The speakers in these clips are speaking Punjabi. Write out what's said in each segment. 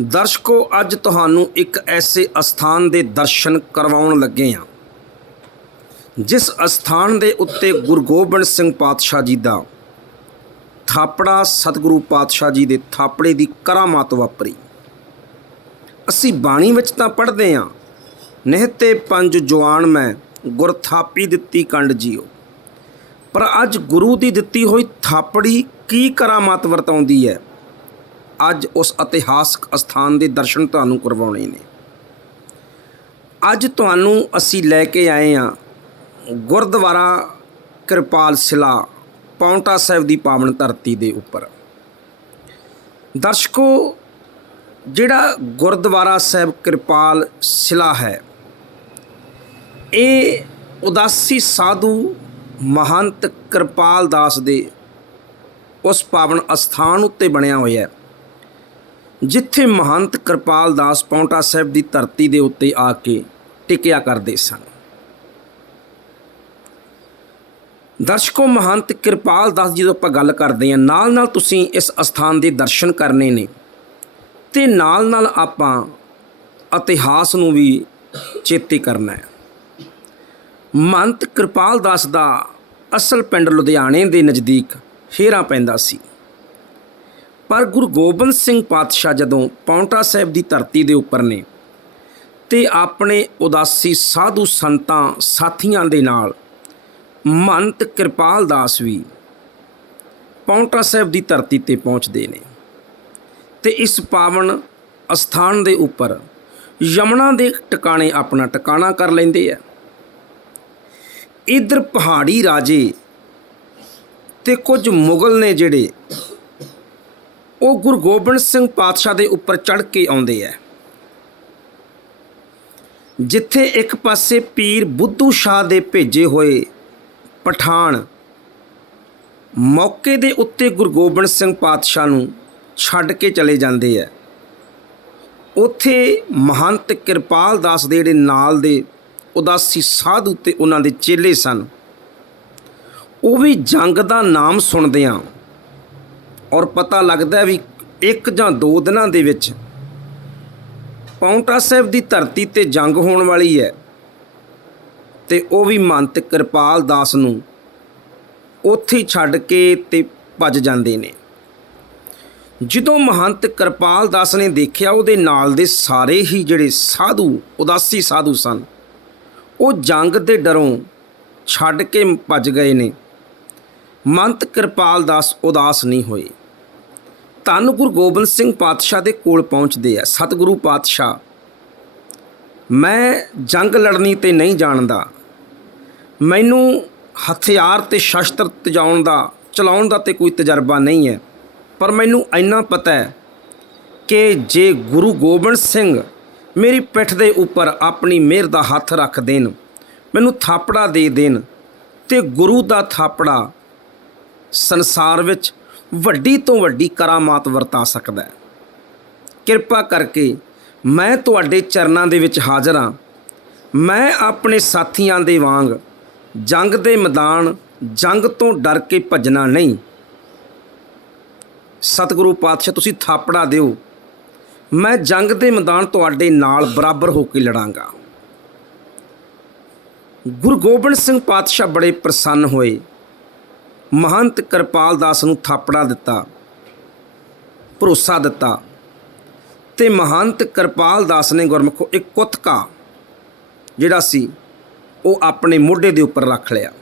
ਦਰਸ਼ਕੋ, ਅੱਜ ਤੁਹਾਨੂੰ ਇੱਕ ਐਸੇ ਅਸਥਾਨ ਦੇ ਦਰਸ਼ਨ ਕਰਵਾਉਣ ਲੱਗੇ ਹਾਂ, ਜਿਸ ਅਸਥਾਨ ਦੇ ਉੱਤੇ ਗੁਰੂ ਗੋਬਿੰਦ ਸਿੰਘ ਪਾਤਸ਼ਾਹ ਜੀ ਦਾ ਥਾਪੜਾ ਸਤਿਗੁਰੂ ਪਾਤਸ਼ਾਹ ਜੀ ਦੇ ਥਾਪੜੇ ਦੀ ਕਰਾਮਾਤ ਵਾਪਰੀ। ਅਸੀਂ ਬਾਣੀ ਵਿੱਚ ਤਾਂ ਪੜ੍ਹਦੇ ਹਾਂ, ਨਿਹਤੇ ਪੰਜ ਜਵਾਨ ਮੈਂ ਗੁਰ ਥਾਪੀ ਦਿੱਤੀ ਕੰਡ ਜੀਓ, ਪਰ ਅੱਜ ਗੁਰੂ ਦੀ ਦਿੱਤੀ ਹੋਈ ਥਾਪੜੀ ਕੀ ਕਰਾਮਾਤ ਵਰਤਾਉਂਦੀ ਹੈ? ਅੱਜ ਉਸ ਇਤਿਹਾਸਕ ਅਸਥਾਨ ਦੇ ਦਰਸ਼ਨ ਤੁਹਾਨੂੰ ਕਰਵਾਉਣੇ ਨੇ। ਅੱਜ ਤੁਹਾਨੂੰ ਅਸੀਂ ਲੈ ਕੇ ਆਏ ਹਾਂ ਗੁਰਦੁਆਰਾ ਕਿਰਪਾਲ ਸਿਲਾ, ਪੌਂਟਾ ਸਾਹਿਬ ਦੀ ਪਾਵਨ ਧਰਤੀ ਦੇ ਉੱਪਰ। ਦਰਸ਼ਕੋ, ਜਿਹੜਾ ਗੁਰਦੁਆਰਾ ਸਾਹਿਬ ਕਿਰਪਾਲ ਸਿਲਾ ਹੈ, ਇਹ ਉਦਾਸੀ ਸਾਧੂ ਮਹੰਤ ਕਿਰਪਾਲ ਦਾਸ ਦੇ ਉਸ ਪਾਵਨ ਅਸਥਾਨ ਉੱਤੇ ਬਣਿਆ ਹੋਇਆ ਹੈ। ਜਿੱਥੇ ਮਹੰਤ ਕਿਰਪਾਲ ਦਾਸ ਪੌਂਟਾ ਸਾਹਿਬ ਦੀ ਧਰਤੀ ਦੇ ਉੱਤੇ ਆ ਕੇ ਟਿਕਿਆ ਕਰਦੇ ਸਨ। ਦਰਸ਼ਕੋ, ਮਹੰਤ ਕਿਰਪਾਲ ਦਾਸ ਜੀ ਤੋਂ ਆਪਾਂ ਗੱਲ ਕਰਦੇ ਹਾਂ ਨਾਲ ਨਾਲ ਤੁਸੀਂ ਇਸ ਅਸਥਾਨ ਦੇ ਦਰਸ਼ਨ ਕਰਨੇ ਨੇ ਤੇ ਨਾਲ ਨਾਲ ਆਪਾਂ ਇਤਿਹਾਸ ਨੂੰ ਵੀ ਚੇਤੇ ਕਰਨਾ ਹੈ। ਮਹੰਤ ਕਿਰਪਾਲ ਦਾਸ ਦਾ ਅਸਲ ਪਿੰਡ ਲੁਧਿਆਣੇ ਦੇ ਨਜ਼ਦੀਕ ਹੇਰਾ ਪੈਂਦਾ ਸੀ। ਪਰ ਗੁਰੂ ਗੋਬਿੰਦ ਸਿੰਘ ਪਾਤਸ਼ਾਹ ਜਦੋਂ ਪੌਂਟਾ ਸਾਹਿਬ ਦੀ ਧਰਤੀ ਦੇ ਉੱਪਰ ਨੇ ਤੇ ਆਪਣੇ ਉਦਾਸੀ ਸਾਧੂ ਸੰਤਾਂ ਸਾਥੀਆਂ ਦੇ ਨਾਲ ਮਹੰਤ ਕਿਰਪਾਲ ਦਾਸ ਵੀ ਪੌਂਟਾ ਸਾਹਿਬ ਦੀ ਧਰਤੀ ਤੇ ਪਹੁੰਚਦੇ ਨੇ ਤੇ ਇਸ ਪਾਵਨ ਅਸਥਾਨ ਦੇ ਉੱਪਰ ਯਮਨਾ ਦੇ ਟਿਕਾਣੇ ਆਪਣਾ ਟਿਕਾਣਾ ਕਰ ਲੈਂਦੇ ਆ। ਇਧਰ ਪਹਾੜੀ ਰਾਜੇ ਤੇ ਕੁਝ ਮੁਗਲ ਨੇ ਜਿਹੜੇ ਉਹ ਗੁਰੂ ਗੋਬਿੰਦ ਸਿੰਘ ਪਾਤਸ਼ਾਹ ਦੇ ਉੱਪਰ ਚੜ੍ਹ ਕੇ ਆਉਂਦੇ ਆ ਜਿੱਥੇ ਇੱਕ ਪਾਸੇ ਪੀਰ ਬੁੱਧੂ ਸ਼ਾਹ ਦੇ ਭੇਜੇ ਹੋਏ ਪਠਾਨ ਮੌਕੇ ਦੇ ਉੱਤੇ ਗੁਰੂ ਗੋਬਿੰਦ ਸਿੰਘ ਪਾਤਸ਼ਾਹ ਨੂੰ ਛੱਡ ਕੇ ਚਲੇ ਜਾਂਦੇ ਆ ਉੱਥੇ ਮਹੰਤ ਕਿਰਪਾਲ ਦਾਸ ਦੇ ਜਿਹੜੇ ਨਾਲ ਦੇ ਉਦਾਸੀ ਸਾਧੂ ਤੇ ਉਹਨਾਂ ਦੇ ਚੇਲੇ ਸਨ। ਉਹ ਵੀ ਜੰਗ ਦਾ ਨਾਮ ਸੁਣਦਿਆਂ ਔਰ ਪਤਾ ਲੱਗਦਾ ਵੀ ਇੱਕ ਜਾਂ ਦੋ ਦਿਨਾਂ ਦੇ ਵਿੱਚ ਪੌਂਟਾ ਸਾਹਿਬ ਦੀ ਧਰਤੀ ਤੇ ਜੰਗ ਹੋਣ ਵਾਲੀ ਹੈ ਤੇ ਉਹ ਵੀ ਮੰਤ ਕਿਰਪਾਲ ਦਾਸ ਨੂੰ ਉੱਥੇ ਛੱਡ ਕੇ ਤੇ ਭੱਜ ਜਾਂਦੇ ਨੇ। ਜਦੋਂ ਮਹੰਤ ਕਿਰਪਾਲ ਦਾਸ ਨੇ ਦੇਖਿਆ ਉਹਦੇ ਨਾਲ ਦੇ ਸਾਰੇ ਹੀ ਜਿਹੜੇ ਸਾਧੂ, ਉਦਾਸੀ ਸਾਧੂ ਸਨ, ਉਹ ਜੰਗ ਦੇ ਡਰੋਂ ਛੱਡ ਕੇ ਭੱਜ ਗਏ ਨੇ। ਮੰਤ ਕਿਰਪਾਲ ਦਾਸ ਉਦਾਸ ਨਹੀਂ ਹੋਏ। ਧੰਨ ਗੁਰੂ ਗੋਬਿੰਦ ਸਿੰਘ ਪਾਤਸ਼ਾਹ ਦੇ ਕੋਲ ਪਹੁੰਚਦੇ ਆ, ਸਤਿਗੁਰੂ ਪਾਤਸ਼ਾਹ। ਮੈਂ ਜੰਗ ਲੜਨੀ ਤੇ ਨਹੀਂ ਜਾਣਦਾ। ਮੈਨੂੰ ਹਥਿਆਰ ਤੇ ਸ਼ਸਤਰ ਤਜਾਉਣ ਦਾ, ਚਲਾਉਣ ਦਾ ਤੇ ਕੋਈ ਤਜਰਬਾ ਨਹੀਂ ਹੈ। ਪਰ ਮੈਨੂੰ ਇੰਨਾ ਪਤਾ ਹੈ ਕਿ ਜੇ ਗੁਰੂ ਗੋਬਿੰਦ ਸਿੰਘ ਮੇਰੀ ਪਿੱਠ ਦੇ ਉੱਪਰ ਆਪਣੀ ਮਿਹਰ ਦਾ ਹੱਥ ਰੱਖ ਦੇਣ, ਮੈਨੂੰ ਥਾਪੜਾ ਦੇ ਦੇਣ, ਤੇ ਗੁਰੂ ਦਾ ਥਾਪੜਾ ਸੰਸਾਰ ਵਿੱਚ ਵੱਡੀ ਤੋਂ ਵੱਡੀ ਕਰਾਮਾਤ ਵਰਤਾ ਸਕਦਾ ਹੈ। ਕਿਰਪਾ ਕਰਕੇ ਮੈਂ ਤੁਹਾਡੇ ਚਰਨਾਂ ਦੇ ਵਿੱਚ ਹਾਜ਼ਰ ਹਾਂ। ਮੈਂ ਆਪਣੇ ਸਾਥੀਆਂ ਦੇ ਵਾਂਗ ਜੰਗ ਦੇ ਮੈਦਾਨ, ਜੰਗ ਤੋਂ ਡਰ ਕੇ ਭੱਜਣਾ ਨਹੀਂ। ਸਤਿਗੁਰੂ ਪਾਤਸ਼ਾਹ, ਤੁਸੀਂ ਥਾਪੜਾ ਦਿਓ। ਮੈਂ ਜੰਗ ਦੇ ਮੈਦਾਨ ਤੁਹਾਡੇ ਨਾਲ ਬਰਾਬਰ ਹੋ ਕੇ ਲੜਾਂਗਾ। ਗੁਰੂ ਗੋਬਿੰਦ ਸਿੰਘ ਪਾਤਸ਼ਾਹ ਬੜੇ ਪ੍ਰਸੰਨ ਹੋਏ। ਮਹੰਤ ਕਿਰਪਾਲ ਦਾਸ ਨੂੰ ਥਾਪੜਾ ਦਿੱਤਾ, ਭਰੋਸਾ ਦਿੱਤਾ ਤੇ ਮਹੰਤ ਕਿਰਪਾਲ ਦਾਸ ਨੇ ਗੁਰਮੁਖੋ ਇੱਕ ਕੁੱਤਕਾ ਜਿਹੜਾ ਸੀ, ਉਹ ਆਪਣੇ ਮੋਢੇ ਦੇ ਉੱਪਰ ਰੱਖ ਲਿਆ।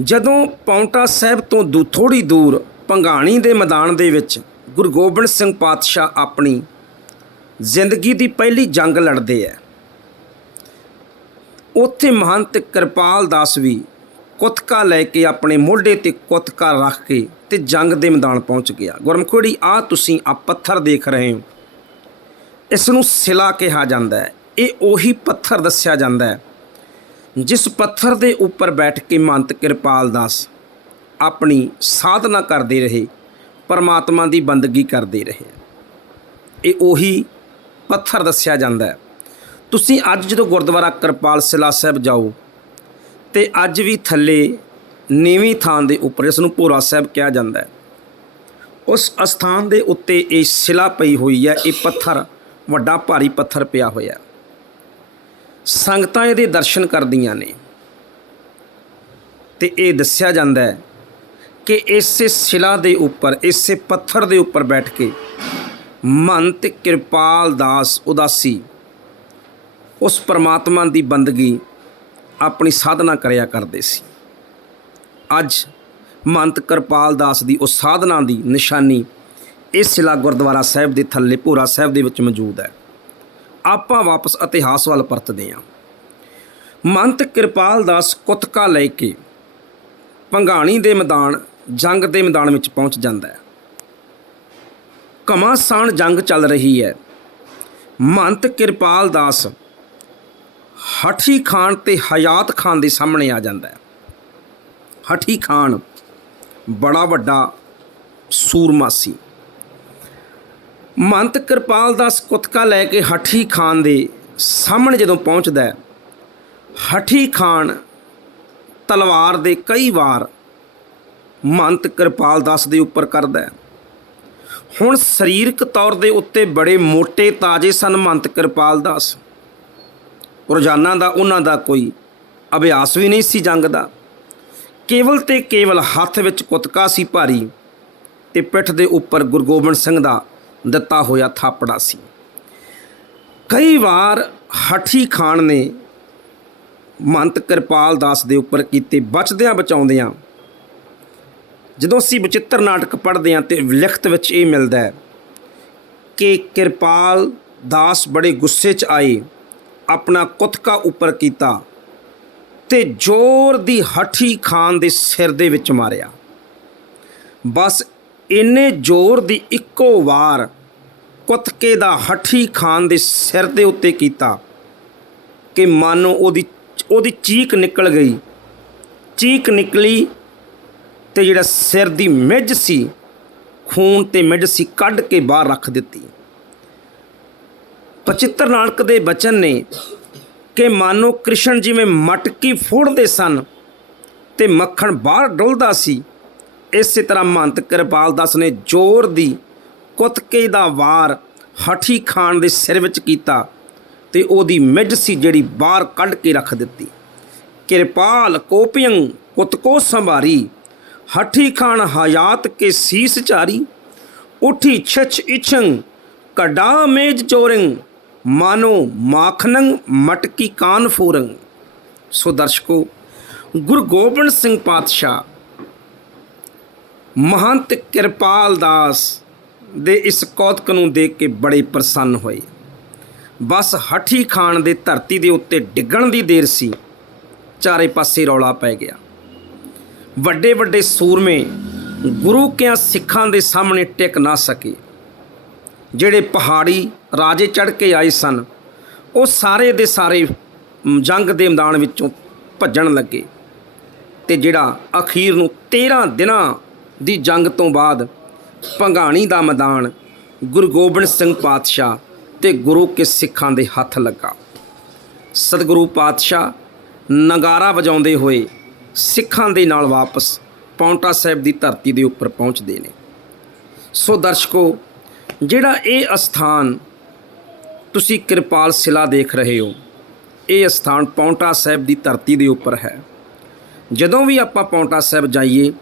ਜਦੋਂ ਪੌਂਟਾ ਸਾਹਿਬ ਤੋਂ ਦੂ ਥੋੜੀ ਦੂਰ ਪੰਘਾਣੀ ਦੇ ਮੈਦਾਨ ਦੇ ਵਿੱਚ ਗੁਰੂ ਗੋਬਿੰਦ ਸਿੰਘ ਪਾਤਸ਼ਾਹ ਆਪਣੀ ਜ਼ਿੰਦਗੀ ਦੀ ਪਹਿਲੀ ਜੰਗ ਲੜਦੇ ਆ ਉੱਥੇ ਮਹੰਤ ਕਿਰਪਾਲ ਦਾਸ ਵੀ ਕੁੱਤਕਾ ਲੈ ਕੇ ਆਪਣੇ ਮੋਢੇ ਤੇ ਕੁਤਕਾ ਰੱਖ ਕੇ ਤੇ ਜੰਗ ਦੇ ਮੈਦਾਨ ਪਹੁੰਚ ਗਿਆ। ਗੁਰਮਖੋੜੀ ਆ ਤੁਸੀਂ ਆ ਪੱਥਰ ਦੇਖ ਰਹੇ ਹੋ। ਇਸ ਨੂੰ ਸਿਲਾ ਕਿਹਾ ਜਾਂਦਾ ਹੈ। ਇਹ ਉਹੀ ਪੱਥਰ ਦੱਸਿਆ ਜਾਂਦਾ ਹੈ, ਜਿਸ ਪੱਥਰ ਦੇ ਉੱਪਰ ਬੈਠ ਕੇ ਮੰਤ ਕਿਰਪਾਲ ਦਾਸ ਆਪਣੀ ਸਾਧਨਾ ਕਰਦੇ ਰਹੇ, ਪਰਮਾਤਮਾ ਦੀ ਬੰਦਗੀ ਕਰਦੇ ਰਹੇ। ਇਹ ਉਹੀ ਪੱਥਰ ਦੱਸਿਆ ਜਾਂਦਾ ਹੈ। ਤੁਸੀਂ ਅੱਜ ਜਦੋਂ ਗੁਰਦੁਆਰਾ ਕਿਰਪਾਲ ਸਿਲਾ ਸਾਹਿਬ ਜਾਓ ਤੇ ਅੱਜ ਵੀ ਥੱਲੇ ਨੀਵੀਂ ਥਾਂ ਦੇ ਉੱਪਰ, ਇਸ ਨੂੰ ਭੋਰਾ ਸਾਹਿਬ ਕਿਹਾ ਜਾਂਦਾ ਹੈ। ਉਸ ਅਸਥਾਨ ਦੇ ਉੱਤੇ ਇਹ ਸ਼ਿਲਾ ਪਈ ਹੋਈ ਹੈ, ਇਹ ਪੱਥਰ, ਵੱਡਾ ਭਾਰੀ ਪੱਥਰ ਪਿਆ ਹੋਇਆ ਸੰਗਤਾਂ ਇਹਦੇ ਦਰਸ਼ਨ ਕਰਦੀਆਂ ਨੇ। ਤੇ ਇਹ ਦੱਸਿਆ ਜਾਂਦਾ ਹੈ ਕਿ ਇਸੇ ਸ਼ਿਲਾ ਦੇ ਉੱਪਰ, ਇਸੇ ਪੱਥਰ ਦੇ ਉੱਪਰ ਬੈਠ ਕੇ ਮਹੰਤ ਕਿਰਪਾਲ ਦਾਸ ਉਦਾਸੀ, ਉਸ ਪਰਮਾਤਮਾ ਦੀ ਬੰਦਗੀ ਆਪਣੀ ਸਾਧਨਾ ਕਰਿਆ ਕਰਦੇ ਸੀ। ਅੱਜ ਮੰਤ ਕਿਰਪਾਲ ਦਾਸ ਦੀ ਉਸ ਸਾਧਨਾ ਦੀ ਨਿਸ਼ਾਨੀ ਇਸ ਸ਼ਿਲਾ ਗੁਰਦੁਆਰਾ ਸਾਹਿਬ ਦੇ ਥੱਲੇ ਭੋਰਾ ਸਾਹਿਬ ਦੇ ਵਿੱਚ ਮੌਜੂਦ ਹੈ। ਆਪਾਂ ਵਾਪਸ ਇਤਿਹਾਸ ਵੱਲ ਪਰਤਦੇ ਹਾਂ। ਮੰਤ ਕਿਰਪਾਲ ਦਾਸ ਕੁਤਕਾ ਲੈ ਕੇ ਭੰਗਾਣੀ ਦੇ ਮੈਦਾਨ, ਜੰਗ ਦੇ ਮੈਦਾਨ ਵਿੱਚ ਪਹੁੰਚ ਜਾਂਦਾ ਹੈ। ਘਮਾਸਾਨ ਜੰਗ ਚੱਲ ਰਹੀ ਹੈ। ਮੰਤ ਕਿਰਪਾਲ ਦਾਸ ਹਠੀ ਖਾਨ ਤੇ ਹਯਾਤ ਖਾਨ ਦੇ ਸਾਹਮਣੇ ਆ ਜਾਂਦਾ ਹੈ। ਹਠੀ ਖਾਨ ਬੜਾ ਵੱਡਾ ਸੂਰਮਾ ਸੀ। ਮੰਤ ਕਿਰਪਾਲ ਦਾਸ ਕੁਤਕਾ ਲੈ ਕੇ ਹਠੀ ਖਾਨ ਦੇ ਸਾਹਮਣੇ ਜਦੋਂ ਪਹੁੰਚਦਾ ਹੈ, ਹਠੀ ਖਾਨ ਤਲਵਾਰ ਦੇ ਕਈ ਵਾਰ ਮੰਤ ਕਿਰਪਾਲ ਦਾਸ ਦੇ ਉੱਪਰ ਕਰਦਾ ਹੈ। ਹੁਣ ਸਰੀਰਕ ਤੌਰ ਦੇ ਉੱਤੇ ਬੜੇ ਮੋٹے ਤਾਜੇ ਸਨ ਮੰਤ ਕਿਰਪਾਲ ਦਾਸ। ਰੋਜ਼ਾਨਾ ਦਾ, ਉਹਨਾਂ ਦਾ ਕੋਈ ਅਭਿਆਸ ਵੀ ਨਹੀਂ ਸੀ ਜੰਗ ਦਾ। ਕੇਵਲ ਤੇ ਕੇਵਲ ਹੱਥ ਵਿੱਚ ਕੁਤਕਾ ਸੀ ਭਾਰੀ ਤੇ ਪਿੱਠ ਦੇ ਉੱਪਰ ਗੁਰੂ ਗੋਬਿੰਦ ਸਿੰਘ ਦਾ ਦਿੱਤਾ ਹੋਇਆ ਥਾਪੜਾ ਸੀ। ਕਈ ਵਾਰ ਹਠੀ ਖਾਨ ਨੇ ਮੰਤ ਕਿਰਪਾਲ ਦਾਸ ਦੇ ਉੱਪਰ ਕੀਤੇ ਬਚਦਿਆਂ ਬਚਾਉਂਦਿਆਂ ਜਦੋਂ ਅਸੀਂ ਬਚਿੱਤਰ ਨਾਟਕ ਪੜ੍ਹਦੇ ਹਾਂ ਤੇ ਲਿਖਤ ਵਿੱਚ ਇਹ ਮਿਲਦਾ ਹੈ ਕਿ ਕਿਰਪਾਲ ਦਾਸ ਬੜੇ ਗੁੱਸੇ 'ਚ ਆਏ ਆਪਣਾ ਕੁਤਕਾ ਉੱਪਰ ਕੀਤਾ ਤੇ ਜ਼ੋਰ ਦੀ ਹੱਠੀ ਖਾਨ ਦੇ ਸਿਰ ਦੇ ਵਿੱਚ ਮਾਰਿਆ। ਬਸ ਇੰਨੇ ਜ਼ੋਰ ਦੀ ਇੱਕੋ ਵਾਰ ਕੁਤਕੇ ਦਾ ਹੱਠੀ ਖਾਨ ਦੇ ਸਿਰ ਦੇ ਉੱਤੇ ਕੀਤਾ ਕਿ ਮਾਨੋ ਉਹਦੀ ਉਹਦੀ ਚੀਕ ਨਿਕਲ ਗਈ। ਚੀਕ ਨਿਕਲੀ ਤੇ ਜਿਹੜਾ ਸਿਰ ਦੀ ਮਿੱਝ ਸੀ, ਖੂਨ ਤੇ ਮਿੱਝ ਸੀ ਕੱਢ ਕੇ ਬਾਹਰ ਰੱਖ ਦਿੱਤੀ। ਪਚਿੱਤਰ ਨਾਨਕ ਦੇ ਬਚਨ ਨੇ ਕਿ ਮਾਨੋ ਕ੍ਰਿਸ਼ਨ ਜਿਵੇਂ ਮਟਕੀ ਫੋੜਦੇ ਸਨ ਤੇ ਮੱਖਣ ਬਾਹਰ ਡੁੱਲਦਾ ਸੀ, ਇਸੇ ਤਰ੍ਹਾਂ ਮਹੰਤ ਕਿਰਪਾਲ ਦਾਸ ਨੇ ਜ਼ੋਰ ਦੀ ਕੁਤਕੇ ਦਾ ਵਾਰ ਹਠੀ ਖਾਨ ਦੇ ਸਿਰ ਵਿੱਚ ਕੀਤਾ ਤੇ ਉਹਦੀ ਮਿੱਝ ਸੀ ਜਿਹੜੀ ਬਾਹਰ ਕੱਢ ਕੇ ਰੱਖ ਦਿੱਤੀ। ਕਿਰਪਾਲ ਕੋਪਿਯੰ ਕੁਤਕੋ ਸੰਭਾਰੀ, ਹਠੀ ਖਾਨ ਹਯਾਤ ਕੇ ਸੀਸ ਚਾਰੀ ਉਠੀ ਛਛ ਇਛੰ, ਕਡਾ ਮੇਜ ਚੋਰਿੰ ਮਾਨੋ ਮਾਖਨੰ ਮਟਕੀ ਕਾਨ ਫੂਰੰ ਸੋ ਦਰਸ਼ਕੋ ਗੁਰੂ ਗੋਬਿੰਦ ਸਿੰਘ ਪਾਤਸ਼ਾਹ ਮਹੰਤ ਕਿਰਪਾਲ ਦਾਸ ਦੇ ਇਸ ਕੌਤਕ ਨੂੰ ਦੇਖ ਕੇ ਬੜੇ ਪ੍ਰਸੰਨ ਹੋਏ ਬਸ ਹੱਠੀ ਖਾਨ ਦੇ ਧਰਤੀ ਦੇ ਉੱਤੇ ਡਿੱਗਣ ਦੀ ਦੇਰ ਸੀ ਚਾਰੇ ਪਾਸੇ ਰੌਲਾ ਪੈ ਗਿਆ ਵੱਡੇ ਵੱਡੇ ਸੂਰਮੇ ਗੁਰੂ ਕਿਆਂ ਸਿੱਖਾਂ ਦੇ ਸਾਹਮਣੇ ਟਿਕ ਨਾ ਸਕੇ ਜਿਹੜੇ ਪਹਾੜੀ ਰਾਜੇ ਚੜ ਕੇ ਆਏ ਸਨ, ਉਹ ਸਾਰੇ ਦੇ ਸਾਰੇ ਜੰਗ ਦੇ ਮੈਦਾਨ ਵਿੱਚੋਂ ਭੱਜਣ ਲੱਗੇ ਤੇ ਜਿਹੜਾ ਅਖੀਰ ਨੂੰ 13 ਦਿਨਾਂ ਦੀ ਜੰਗ ਤੋਂ ਬਾਅਦ ਭੰਗਾਣੀ ਦਾ ਮੈਦਾਨ ਗੁਰੂ ਗੋਬਿੰਦ ਸਿੰਘ ਪਾਤਸ਼ਾਹ ਤੇ ਗੁਰੂ ਕੇ ਸਿੱਖਾਂ ਦੇ ਹੱਥ ਲੱਗਾ। ਸਤਿਗੁਰੂ ਪਾਤਸ਼ਾਹ ਨਗਾਰਾ ਵਜਾਉਂਦੇ ਹੋਏ ਸਿੱਖਾਂ ਦੇ ਨਾਲ ਵਾਪਸ ਪੌਂਟਾ ਸਾਹਿਬ ਦੀ ਧਰਤੀ ਦੇ ਉੱਪਰ ਪਹੁੰਚਦੇ ਨੇ। ਸੋ ਦਰਸ਼ਕੋ ਜਿਹੜਾ ਇਹ ਅਸਥਾਨ ਤੁਸੀਂ ਕਿਰਪਾਲ ਸਿਲਾ ਦੇਖ ਰਹੇ ਹੋ, ਇਹ ਅਸਥਾਨ ਪੌਂਟਾ ਸਾਹਿਬ ਦੀ ਧਰਤੀ ਦੇ ਉੱਪਰ ਹੈ। ਜਦੋਂ ਵੀ ਆਪਾਂ ਪੌਂਟਾ ਸਾਹਿਬ ਜਾਈਏ,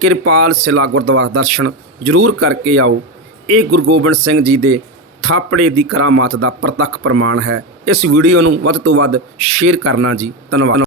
ਕਿਰਪਾਲ ਸਿਲਾ ਗੁਰਦੁਆਰਾ ਦਰਸ਼ਨ ਜ਼ਰੂਰ ਕਰਕੇ ਆਓ। ਇਹ ਗੁਰੂ ਗੋਬਿੰਦ ਸਿੰਘ ਜੀ ਦੇ ਥਾਪੜੇ ਦੀ ਕਰਾਮਾਤ ਦਾ ਪ੍ਰਤੱਖ ਪ੍ਰਮਾਣ ਹੈ। ਇਸ ਵੀਡੀਓ ਨੂੰ ਵੱਧ ਤੋਂ ਵੱਧ ਸ਼ੇਅਰ ਕਰਨਾ ਜੀ। ਧੰਨਵਾਦ।